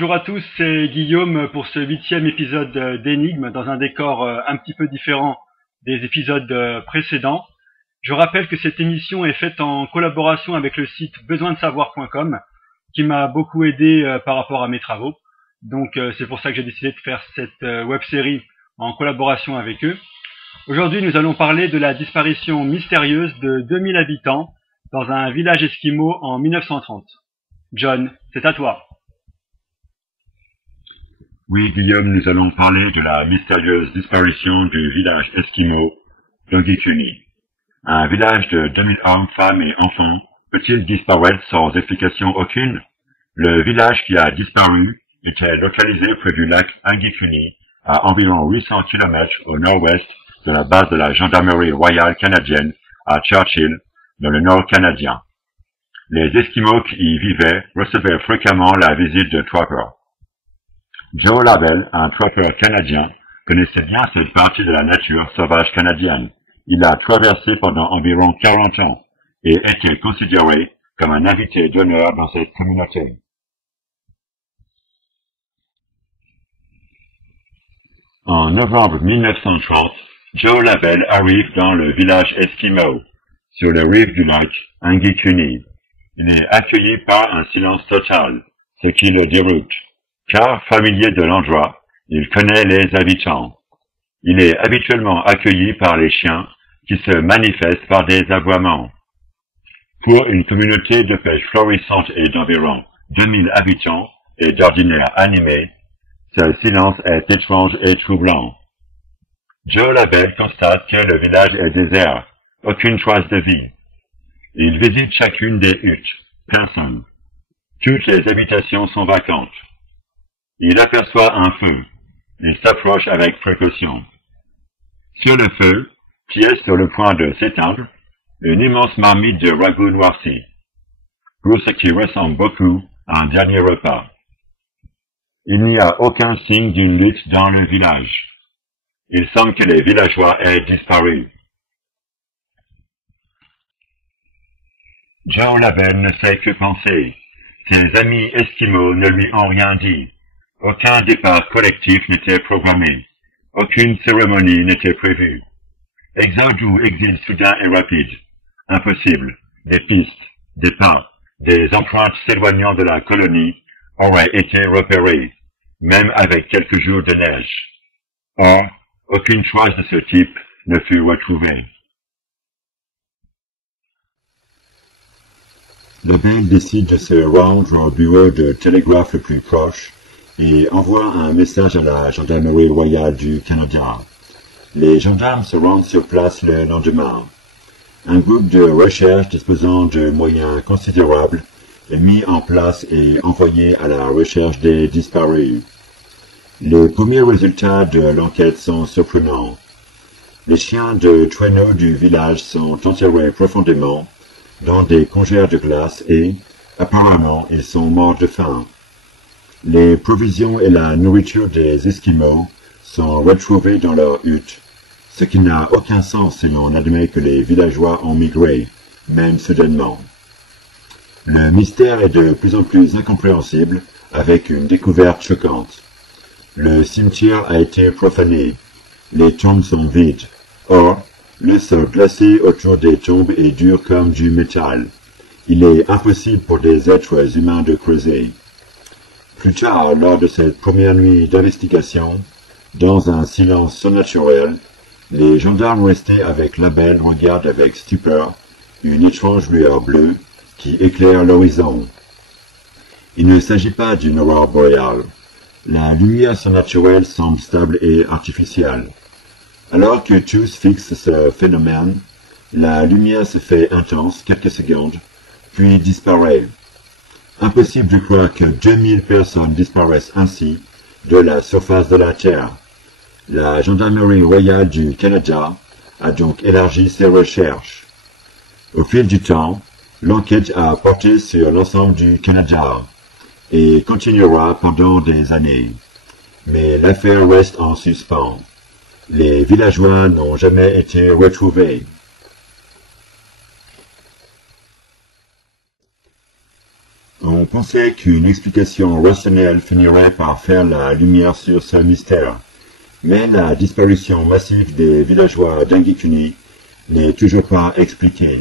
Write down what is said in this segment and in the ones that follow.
Bonjour à tous, c'est Guillaume pour ce 8e épisode d'Énigmes dans un décor un petit peu différent des épisodes précédents. Je rappelle que cette émission est faite en collaboration avec le site besoindesavoir.com qui m'a beaucoup aidé par rapport à mes travaux. Donc c'est pour ça que j'ai décidé de faire cette web-série en collaboration avec eux. Aujourd'hui, nous allons parler de la disparition mystérieuse de 2000 habitants dans un village esquimau en 1930. John, c'est à toi. Oui, Guillaume, nous allons parler de la mystérieuse disparition du village esquimau d'Ongikuni. Un village de 2000 hommes, femmes et enfants peut-il disparaître sans explication aucune? Le village qui a disparu était localisé près du lac Ingikuni, à environ 800 km au nord-ouest de la base de la gendarmerie royale canadienne à Churchill, dans le nord canadien. Les Esquimaux qui y vivaient recevaient fréquemment la visite de trappers. Joe Labelle, un trapper canadien, connaissait bien cette partie de la nature sauvage canadienne. Il a traversé pendant environ 40 ans et était considéré comme un invité d'honneur dans cette communauté. En novembre 1930, Joe Labelle arrive dans le village esquimau, sur les rives du lac Ingikuni. Il est accueilli par un silence total, ce qui le déroute. Car, familier de l'endroit, il connaît les habitants. Il est habituellement accueilli par les chiens qui se manifestent par des aboiements. Pour une communauté de pêche florissante et d'environ 2000 habitants et d'ordinaire animés, ce silence est étrange et troublant. Joe Labelle constate que le village est désert, aucune trace de vie. Il visite chacune des huttes. Personne. Toutes les habitations sont vacantes. Il aperçoit un feu. Il s'approche avec précaution. Sur le feu, qui est sur le point de s'éteindre, une immense marmite de ragoût noirci, pour ce qui ressemble beaucoup à un dernier repas. Il n'y a aucun signe d'une lutte dans le village. Il semble que les villageois aient disparu. Joe Labelle ne sait que penser. Ses amis esquimaux ne lui ont rien dit. Aucun départ collectif n'était programmé. Aucune cérémonie n'était prévue. Exode ou exil soudain et rapide. Impossible. Des pistes, des pas, des empreintes s'éloignant de la colonie auraient été repérées, même avec quelques jours de neige. Or, aucune trace de ce type ne fut retrouvée. Labelle décide de se rendre au bureau de télégraphe le plus proche et envoie un message à la gendarmerie royale du Canada. Les gendarmes se rendent sur place le lendemain. Un groupe de recherche disposant de moyens considérables est mis en place et envoyé à la recherche des disparus. Les premiers résultats de l'enquête sont surprenants. Les chiens de traîneau du village sont enterrés profondément dans des congères de glace et, apparemment, ils sont morts de faim. Les provisions et la nourriture des Esquimaux sont retrouvées dans leur hutte, ce qui n'a aucun sens si l'on admet que les villageois ont migré, même soudainement. Le mystère est de plus en plus incompréhensible avec une découverte choquante. Le cimetière a été profané. Les tombes sont vides. Or, le sol glacé autour des tombes est dur comme du métal. Il est impossible pour des êtres humains de creuser. Plus tard, lors de cette première nuit d'investigation, dans un silence surnaturel, les gendarmes restés avec Labelle regardent avec stupeur une étrange lueur bleue qui éclaire l'horizon. Il ne s'agit pas d'une aurore boréale. La lumière surnaturelle semble stable et artificielle. Alors que tous fixent ce phénomène, la lumière se fait intense quelques secondes, puis disparaît. Impossible de croire que 2000 personnes disparaissent ainsi de la surface de la Terre. La gendarmerie royale du Canada a donc élargi ses recherches. Au fil du temps, l'enquête a porté sur l'ensemble du Canada et continuera pendant des années. Mais l'affaire reste en suspens. Les villageois n'ont jamais été retrouvés. On pensait qu'une explication rationnelle finirait par faire la lumière sur ce mystère, mais la disparition massive des villageois d'Angikuni n'est toujours pas expliquée.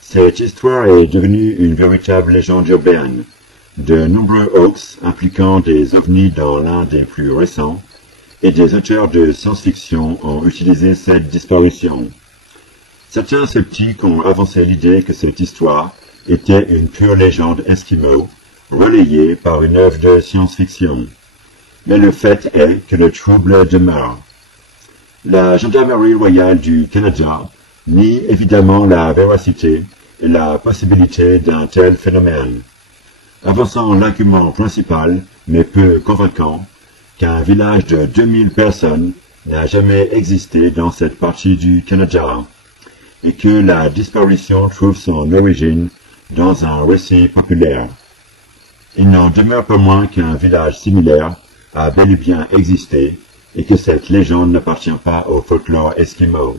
Cette histoire est devenue une véritable légende urbaine. De nombreux hoax impliquant des ovnis dans l'un des plus récents, et des auteurs de science-fiction ont utilisé cette disparition. Certains sceptiques ont avancé l'idée que cette histoire était une pure légende esquimau, relayée par une œuvre de science-fiction. Mais le fait est que le trouble demeure. La Gendarmerie royale du Canada nie évidemment la véracité et la possibilité d'un tel phénomène, avançant l'argument principal, mais peu convaincant, qu'un village de 2000 personnes n'a jamais existé dans cette partie du Canada, et que la disparition trouve son origine dans un récit populaire. Il n'en demeure pas moins qu'un village similaire a bel et bien existé, et que cette légende n'appartient pas au folklore esquimau.